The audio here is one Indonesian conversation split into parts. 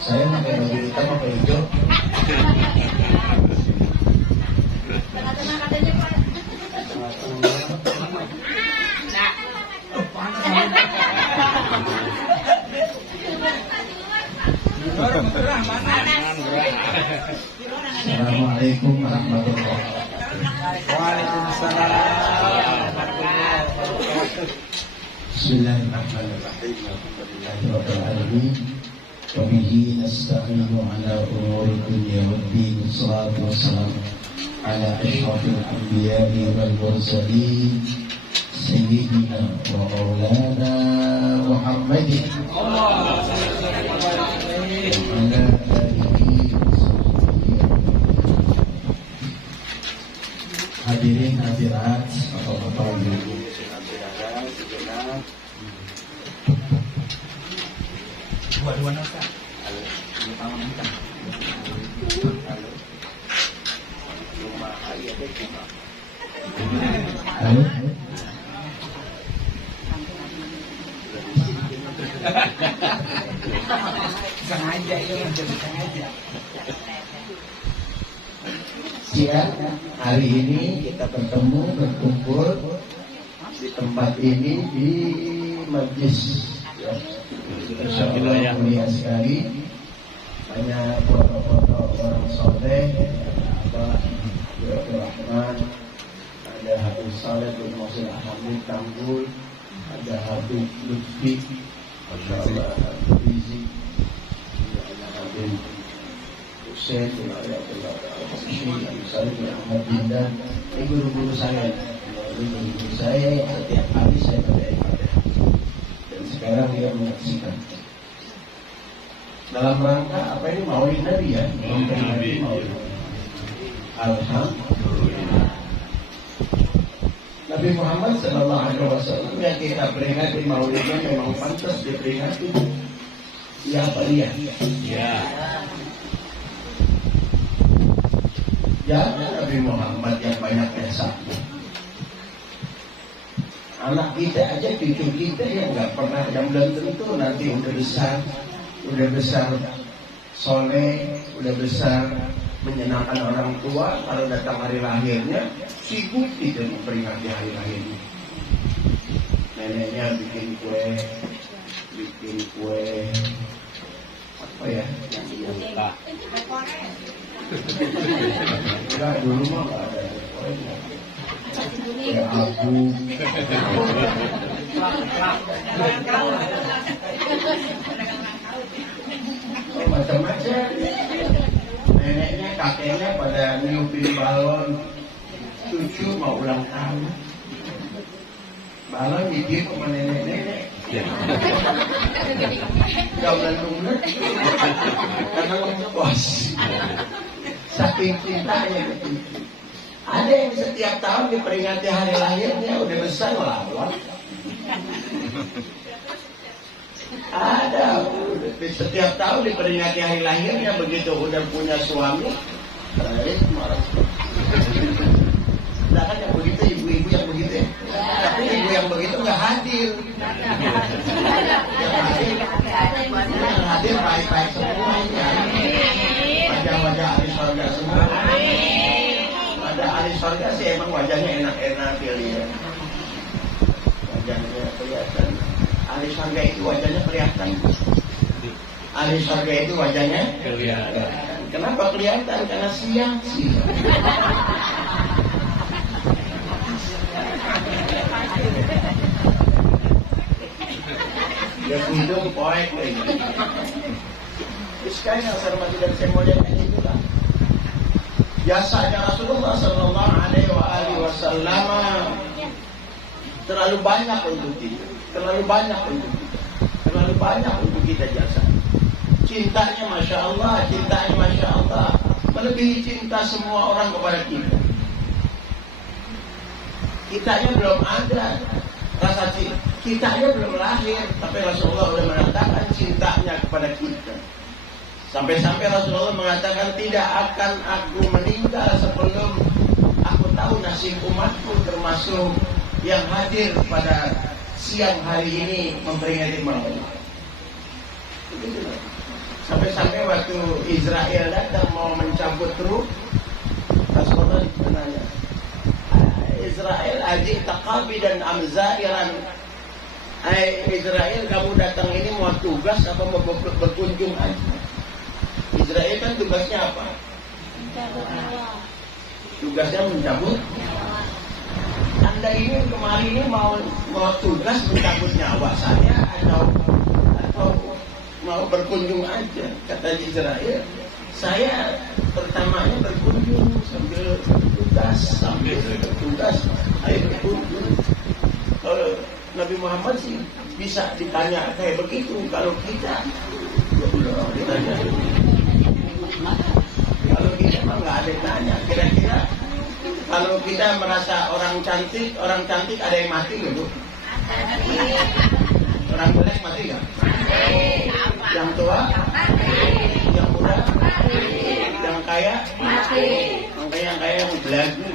Saya pakai baju hitam apa hijau? Tengah-tengah katanya Pak. Assalamualaikum warahmatullahi wabarakatuh. Waalaikumsalam warahmatullahi wabarakatuh. Bismillahirrahmanirrahim. Alhamdulillahirabbil alamin. Wa bihi nasta'inu ala umuri dunya waddin. Wassalatu wassalamu ala asyrafil anbiya'i wal mursalin sayyidina wa maulana Muhammadin wa ala alihi hadirin hadirat bapak-bapak ibu Dua-dua nasa. halo Sengaja itu sengaja. siang hari ini kita bertemu berkumpul di tempat ini di majlis ya. Insyaallah mulia sekali, banyak foto-foto orang soleh, ada Abdul Rahman, ada Habib Saleh bin Muhsin Ahmad Tambul, ada Habib Lutfi, masyaallah Habib Rizik, ada Habib Hussein bin Ali Abdullah Al-Hashimi, Saleh bin Ahmad Bindan. Ini guru-guru saya. Guru-guru saya setiap hari saya berada. Dan sekarang dia menyaksikan. Dalam rangka apa ini Maulid Nabi ya? Memperingati Maulid. Alhamdulillah. Nabi Muhammad Sallallahu Alaihi Wasallam yang kita peringati Maulidnya memang pantas diperingati. Ya apa dia? Ya. Jangan Nabi Muhammad yang banyak jasanya. Anak kita aja, cucu kita yang nggak pernah, yang belum tentu nanti udah besar soleh, udah besar menyenangkan orang tua. Kalau datang hari lahirnya, sibuk tidak memperingati hari lahirnya. Neneknya bikin kue apa ya? Yang enggak dulu mah nggak ada kuenya. Ya aku macam-macam. Neneknya, kakeknya pada niupin balon. Cucu mau ulang tahun, balon didiuk sama nenek-nenek. Gak bener karena ngekos. Saking cintanya gitu. Ada yang setiap tahun diperingati hari lahirnya udah besar lawan. Ada setiap tahun diperingati hari lahirnya, begitu udah punya suami, marah. Sedangkan yang begitu ibu-ibu yang begitu ya. Tapi ibu yang begitu nggak hadir. Yang hadir baik-baik semuanya. Wajah-wajah ahli surga semua. Ada ahli surga sih emang wajahnya enak-enak ya. Wajahnya kelihatan. Ahli surga itu wajahnya kelihatan. Ahli surga itu wajahnya kelihatan. Kenapa kelihatan? Karena siang sih. Dia hidung poek lagi. Sekarang yang saya hormati dan saya muliakan itulah jasanya Rasulullah Sallallahu Alaihi Wasallam terlalu banyak untuk kita, terlalu banyak untuk kita jasa. Cintanya Masya Allah, melebihi cinta semua orang kepada kita. Kitanya belum ada rasa cinta, kitanya belum lahir, tapi Rasulullah sudah mengatakan cintanya kepada kita. Sampai-sampai Rasulullah mengatakan tidak akan aku meninggal sebelum aku tahu nasib umatku, termasuk yang hadir pada siang hari ini memperingati Maulid. Sampai-sampai waktu Israel datang mau mencabut ruh, Rasulullah bertanya, Israel ajik taqabi dan amzairan. Israel, kamu datang ini mau tugas apa mau berkunjung aja? Israel kan tugasnya apa? Mencabut nyawa. Tugasnya mencabut. Anda ini kemarin ini mau tugas mencabut nyawa saya atau mau berkunjung aja? Kata Israel, saya pertamanya berkunjung sambil tugas, ayo berkunjung. Kalau Nabi Muhammad sih bisa ditanya kayak begitu. Kalau kita ditanya, kalau kita mah nggak ada yang tanya. Kira-kira kalau kita merasa orang cantik ada yang mati nggak Bu? Orang jelek mati nggak? Yang tua? Yang muda? Yang kaya? Makanya yang kaya yang belagu.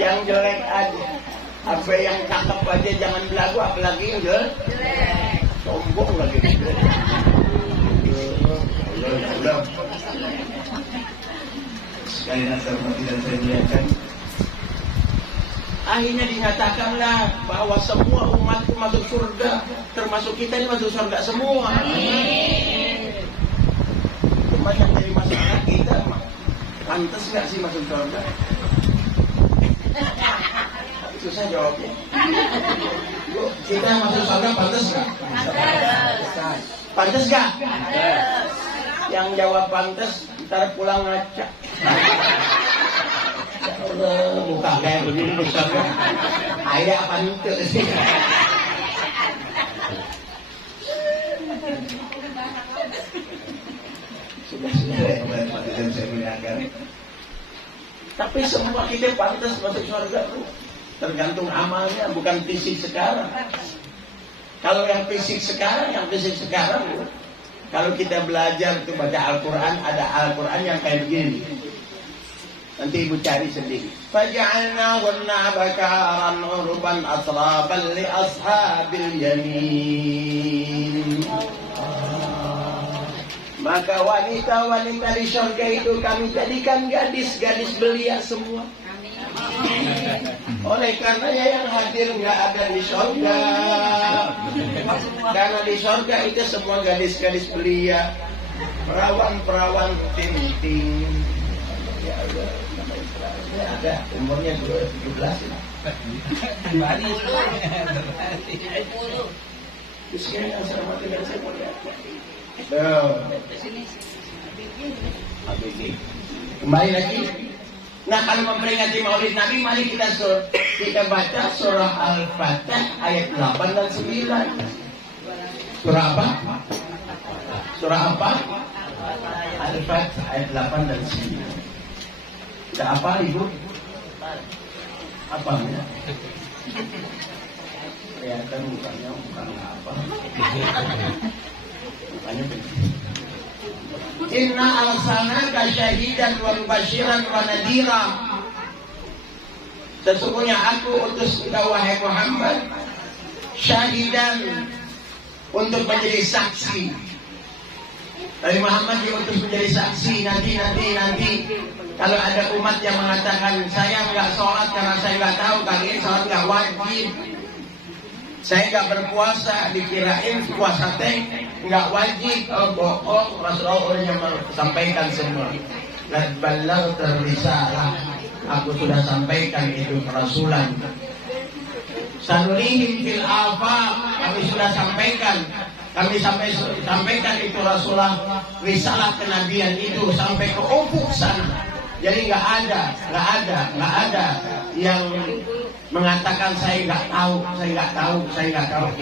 Yang jelek aja, apa yang cakep aja jangan belagu, apalagi yang jelek. Sombong lagi. Sekali lagi tidak saya lihatkan. Akhirnya dinyatakanlah bahwa semua umatku masuk surga, termasuk kita ini masuk surga semua. Cuma yang jadi masalah kita, pantas nggak sih masuk surga? Susah jawabnya. Kita masuk surga pantas nggak? Pantas nggak? Yang jawab pantas, ntar pulang ngaca. Ya Allah, muka kayak begini besarnya. Ada apa itu sih? Sudah saya muliakan. Tapi semua kita pantas masuk surga tuh. Tergantung amalnya, bukan fisik sekarang. Kalau yang fisik sekarang, kalau kita belajar itu baca Al-Quran, ada Al-Quran yang kayak begini. Nanti ibu cari sendiri. Faja'alnahunna bakaran uruban asraban li ashabil yamin. Maka wanita-wanita di surga itu kami jadikan gadis-gadis belia semua. Oleh karenanya yang hadir nggak ada di surga. Karena di surga itu semua gadis-gadis belia, perawan-perawan tinting. Ya ada umurnya 17 ya. Terus yang sama dengan saya melihat. Kembali lagi. Nah, kalau memperingati Maulid Nabi, mari kita baca surah Al-Fatih ayat 8 dan 9. Surah apa? Surah apa? Al-Fatih ayat 8 dan 9. Tidak apa, Ibu? Apa ya? Kelihatan bukan apa. Bukannya begitu. Inna arsalnaka syahidan wa mubasyiran wa nadhira. Sesungguhnya aku utus engkau wahai Muhammad syahidan, untuk menjadi saksi. Nabi Muhammad diutus menjadi saksi. Nanti kalau ada umat yang mengatakan saya nggak sholat karena saya nggak tahu, kalian sholat nggak wajib. Saya nggak berpuasa, dikirain puasa teh nggak wajib. Oh bohong, Rasulullah yang sampaikan semua. Laballahu terrisalah, aku sudah sampaikan itu kerasulan. Sanurihim fil afaq, kami sudah sampaikan. Kami sampaikan itu Rasulullah, risalah kenabian itu sampai ke ufuk sana. Jadi nggak ada yang mengatakan saya nggak tahu.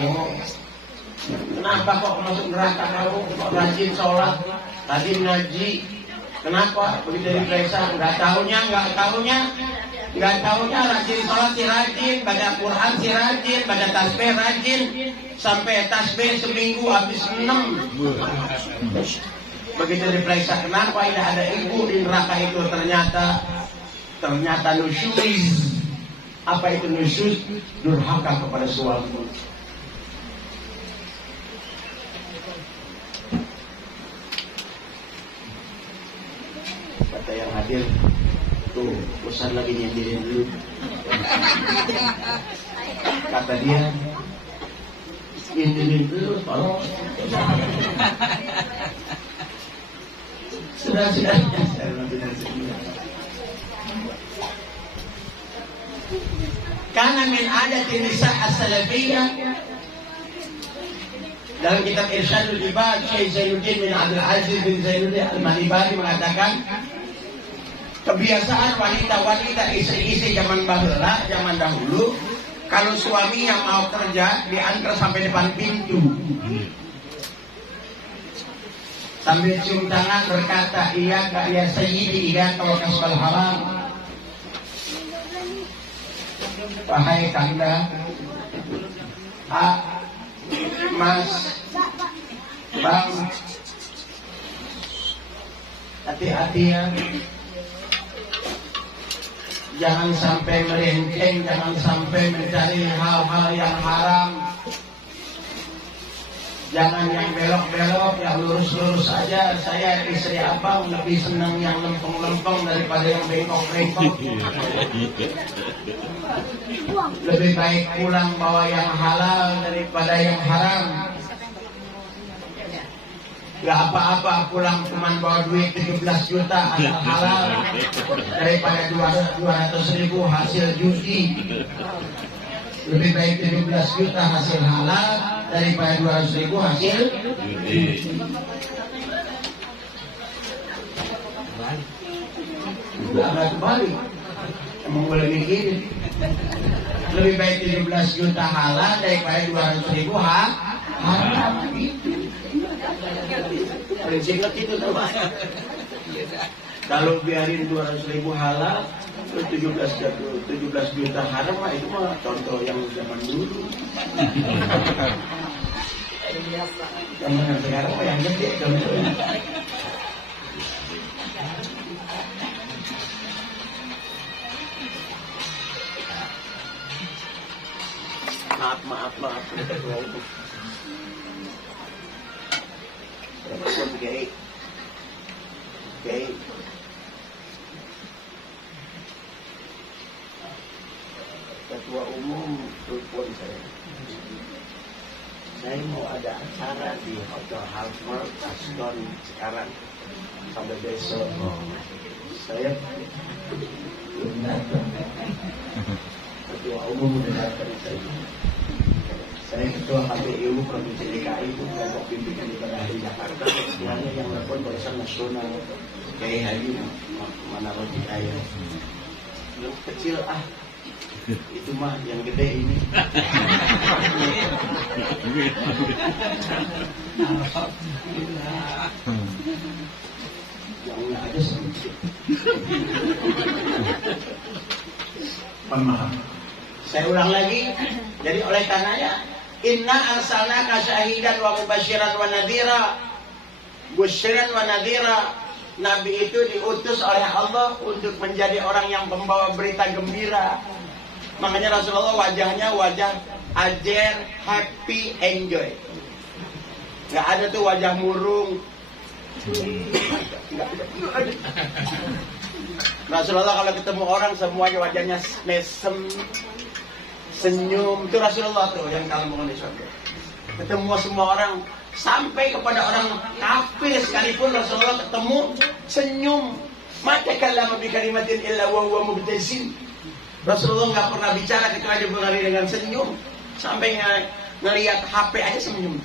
Oh, kenapa kok masuk neraka kamu? Kok rajin sholat, rajin ngaji? Kenapa begitu diperiksa? Nggak tahunya rajin sholat si rajin, baca Quran si rajin, baca tasbih rajin, sampai tasbih seminggu habis 6. Begitu diperiksa, kenapa tidak ada ibu di neraka itu? Ternyata nusyuriz. Apa itu nusyuz? Durhaka kepada suami. Kata yang hadir, tuh Ustaz lagi nyindirin dulu. Kata dia, nyindirin dulu, tolong. Sudah. Karena min adat nisa as-salafiyah, dalam kitab Irsyadul Ibad, Syekh Zainuddin bin Abdul Aziz bin Zainuddin Al-Malibari mengatakan, kebiasaan wanita-wanita istri-istri zaman baheula, zaman dahulu, kalau suami yang mau kerja diantar sampai depan pintu, sambil cium tangan berkata, iya kak ya sayyidi, iya kalau kasbal haram, wahai kanda, mas, bang, hati-hati ya, jangan sampai melenceng, jangan sampai mencari hal-hal yang haram, jangan yang belok-belok, yang lurus-lurus saja. Saya istri abang lebih senang yang lempeng-lempeng daripada yang bengkok-bengkok. Lebih baik pulang bawa yang halal daripada yang haram. Gak apa-apa pulang cuman bawa duit 17 juta asal halal daripada 200.000 hasil judi. Lebih baik 17 juta hasil halal daripada 200.000 hasil judi. Agak kembali, emang boleh mikirin. Lebih baik 17 juta halal daripada 200.000 haram. Prinsipnya itu sama. Kalau biarin 200.000 halal, 17 juta haram, itu mah contoh yang zaman dulu. Zaman sekarang mah yang gede contohnya. Maaf. Oke. Ketua umum telepon saya mau ada acara di Hotel Halmer Aston sekarang sampai besok. Saya belum datang. Ketua umum udah datang saya ketua KPU Provinsi DKI itu kelompok pimpinan di Badahari Jakarta. Semuanya yang telepon Barisan Nasional Kiai Haji mana Roji Kaya. Yang kecil itu mah yang gede ini. Yang ada sedikit. Maaf. Saya ulang lagi. Jadi oleh karenanya, inna arsalnaka syahidan wa mubasyiran wa nadhira. Busyran wa nadhira. Nabi itu diutus oleh Allah untuk menjadi orang yang membawa berita gembira. Makanya Rasulullah wajahnya wajah ajer, happy, enjoy. Gak ada tuh wajah murung. Gak ada. Rasulullah kalau ketemu orang semuanya wajahnya mesem, senyum. Itu Rasulullah tuh yang kalau mengenai surga. Ketemu semua orang, sampai kepada orang kafir sekalipun Rasulullah ketemu senyum. Maka kalama bi kalimatin illa wa huwa mubtasim. Rasulullah nggak pernah bicara kecuali mengalir dengan senyum. Sampai ngelihat HP aja senyum.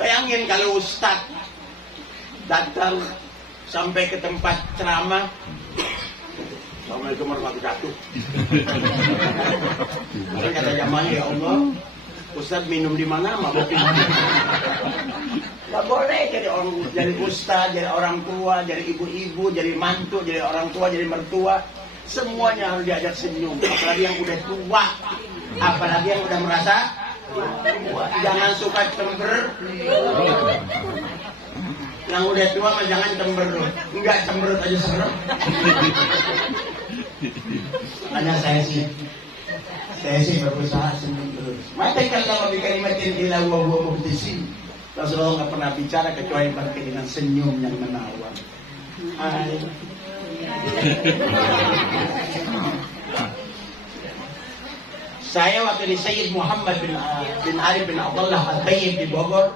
Bayangin kalau ustadz datang sampai ke tempat ceramah, Assalamualaikum warahmatullahi wabarakatuh. Maka kata jamaah, ya Allah, ustadz minum di mana, mabuk di mana? Gak boleh jadi ustadz, jadi orang tua, jadi ibu-ibu, jadi mantu, jadi orang tua, jadi mertua. Semuanya harus diajak senyum. Apalagi yang udah tua, apalagi yang udah merasa tua. Jangan suka cember. Yang Yang udah tua mah jangan cemberut. Enggak cemberut aja serem. Hanya saya sih berusaha senyum terus. Mata kalau bikalimatin illa wa huwa muhtasim. Rasulullah nggak pernah bicara kecuali pakai dengan senyum yang menawan. Hai. Saya waktu di Sayyid Muhammad bin Ali bin Abdullah Al-Tayyib di Bogor,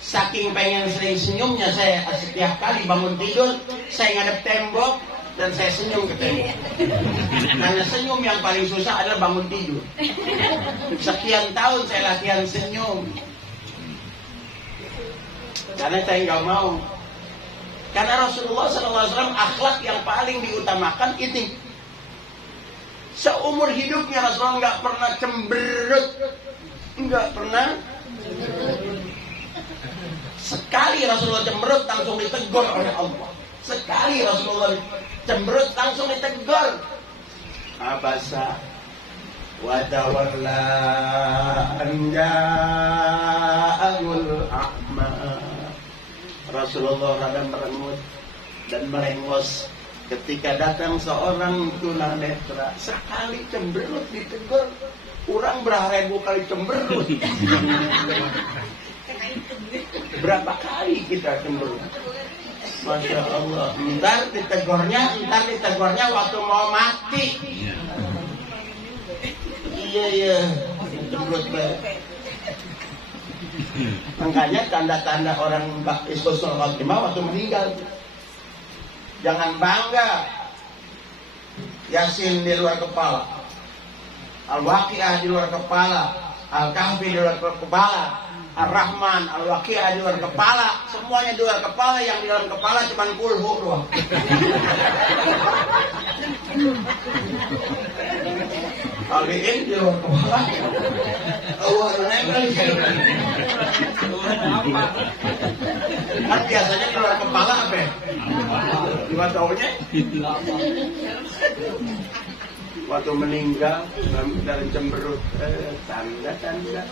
saking pengen sering senyumnya saya setiap kali bangun tidur saya ngadep tembok dan saya senyum ke tembok. Karena senyum yang paling susah adalah bangun tidur. Sekian tahun saya latihan senyum. Karena saya nggak mau. Karena Rasulullah SAW akhlak yang paling diutamakan ini. Seumur hidupnya Rasulullah nggak pernah cemberut, nggak pernah. Sekali Rasulullah cemberut langsung ditegur oleh Allah. Sekali Rasulullah cemberut langsung ditegur. Abasa wa tawalla an ja'ahul a'ma. Rasulullah rada merengut dan merengos ketika datang seorang tunanetra. Sekali cemberut ditegur, kurang berapa kali cemberut. Berapa kali kita cemberut? Masya Allah. Ntar ditegurnya waktu mau mati. Iya. Cemberut banget. Makanya tanda-tanda orang Husnul Khotimah waktu meninggal. Jangan bangga. Yasin di luar kepala, Al-Waqi'ah di luar kepala, Al-Kahfi di luar kepala, Ar-Rahman, Al-Waqi'ah di luar kepala, semuanya di luar kepala. Yang di dalam kepala cuma kulhu doang. Aliin di luar kepala. Kan biasanya di luar kepala apa ya? Lima tahunnya waktu meninggal dalam cemberut, tanda-tanda.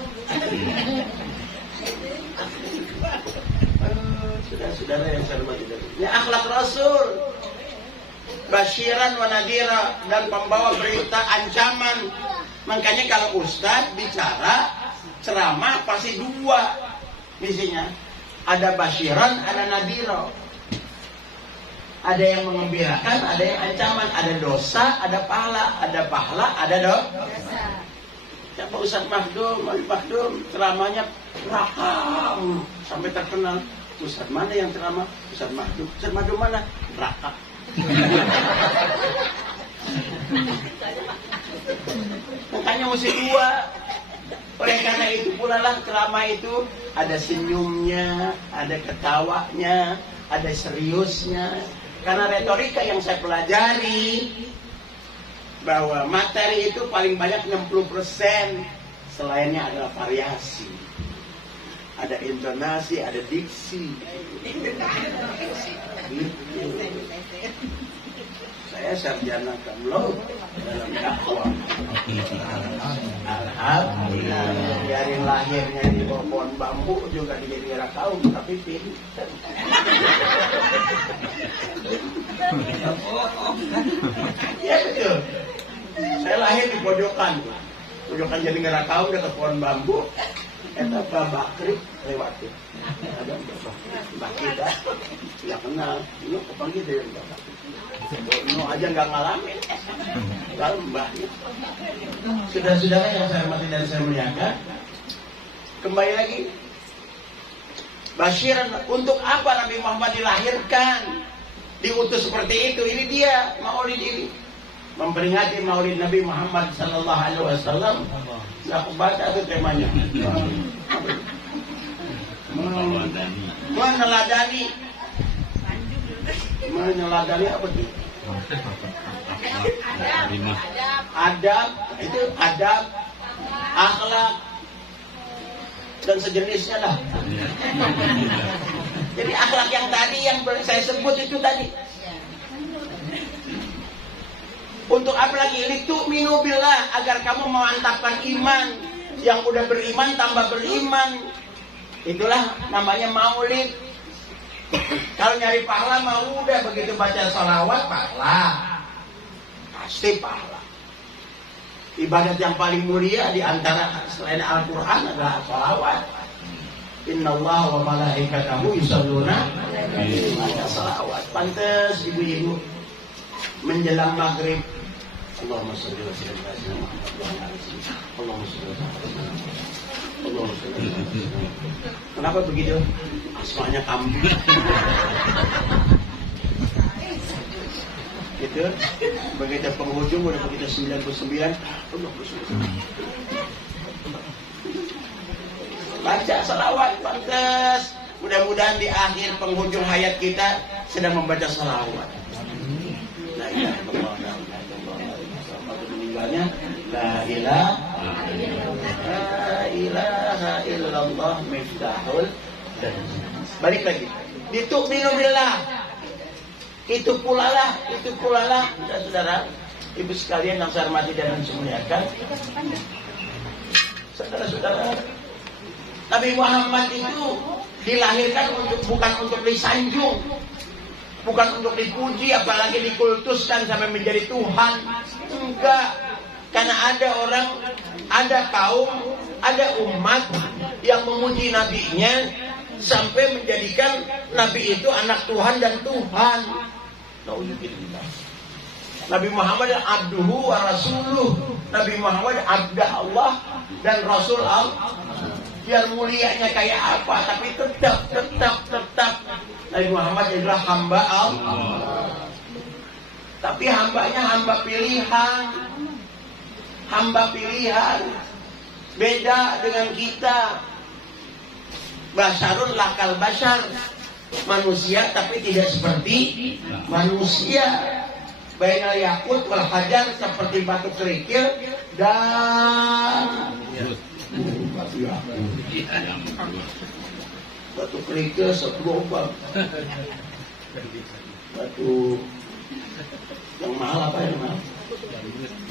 Saudara-saudara yang saya hormati, ini akhlak Rasul. Basyiran wa nadhira, dan pembawa berita ancaman. Makanya kalau ustadz bicara ceramah pasti dua misinya. Ada basyiran, ada nadhira. Ada yang mengembirakan, ada yang ancaman. Ada dosa, ada pahala. Ada pahala, ada dosa. Ya Pak Ustadz Makdum ceramahnya rakam sampai terkenal. Ustadz mana yang ceramah? Ustadz Makdum mana? Rakam. Makanya mesti dua. Oleh karena itu pula lah ceramah itu ada senyumnya, ada ketawanya, ada seriusnya. Karena retorika yang saya pelajari bahwa materi itu paling banyak 60%, selainnya adalah variasi. Ada intonasi, ada diksi. Saya sarjana kamlo dalam dakwah. Alhamdulillah, dari lahirnya di pohon bambu juga di Rakau, tapi pintar. Ya betul. Saya lahir di pojokan jadi Rakau dekat pohon bambu. Eta Pak Bakri lewatin. Ada Mbak kita, ya kenal. Lu kapan gitu ya Mbak? Lu aja nggak ngalamin. Lalu mbahnya. Saudara-saudara yang saya hormati dan saya muliakan, kembali lagi. Basyiran, untuk apa Nabi Muhammad dilahirkan? Diutus seperti itu. Ini dia maulid ini. Memperingati maulid Nabi Muhammad sallallahu alaihi wasallam. Nggak kebaca itu temanya. Meneladani apa tuh? Adab, itu adab, akhlak dan sejenisnya lah. Jadi akhlak yang tadi yang saya sebut itu tadi. Untuk apa lagi? Litu'minu billah, agar kamu memantapkan iman. Yang udah beriman tambah beriman. Itulah namanya maulid. Kalau nyari pahala mah udah, begitu baca salawat pahala, pasti pahala. Ibadat yang paling mulia di antara selain Al-Quran adalah salawat. Innallaha wa malaikatahu yusholluna ada salawat. Pantes ibu-ibu menjelang maghrib, Allahumma sholli wa sallim ala sayyidina Muhammad. Allahumma sholli wa sallim. Allahumma sholli wa sallim. Kenapa begitu? Asmanya kambing. Gitu. Begitu penghujung udah begitu 99. Allahumma sholli. Baca salawat pantas. Mudah-mudahan di akhir penghujung hayat kita sedang membaca salawat. La ilaha illallah, meninggalnya la ilaha illallah miftahul jannah. Balik lagi. Ditu'minu billah. Itu pula lah, saudara, ibu sekalian yang saya hormati dan saya muliakan. Saudara-saudara, Nabi Muhammad itu dilahirkan bukan untuk disanjung, bukan untuk dipuji, apalagi dikultuskan sampai menjadi Tuhan. Enggak, karena ada kaum, ada umat yang memuji nabinya sampai menjadikan nabi itu anak Tuhan dan Tuhan. Nabi Muhammad abduhu wa rasuluh. Nabi Muhammad abdah Allah dan Rasul Allah. Biar mulianya kayak apa, tapi tetap Nabi Muhammad adalah hamba Allah. Tapi hambanya hamba pilihan. Beda dengan kita. Basyarun lakal basyar. Manusia tapi tidak seperti manusia. Bainal yakut wal hajar, seperti batu kerikil dan batu kerikil segelombang. Batu yang mahal apa yang mahal?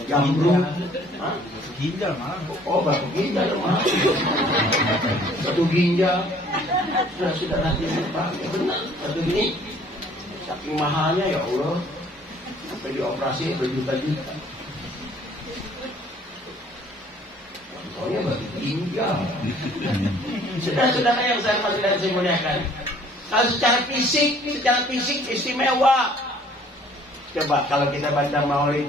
Jambrut. Ginjal malah. Oh, batu ginjal mahal. Batu ginjal. Sudah nanti Pak. Ya benar. Batu ini saking mahalnya ya Allah. Sampai dioperasi berjuta-juta. Contohnya batu ginjal. Saudara-saudara yang saya hormati dan saya muliakan. Kalau secara fisik istimewa. Coba kalau kita baca Maulid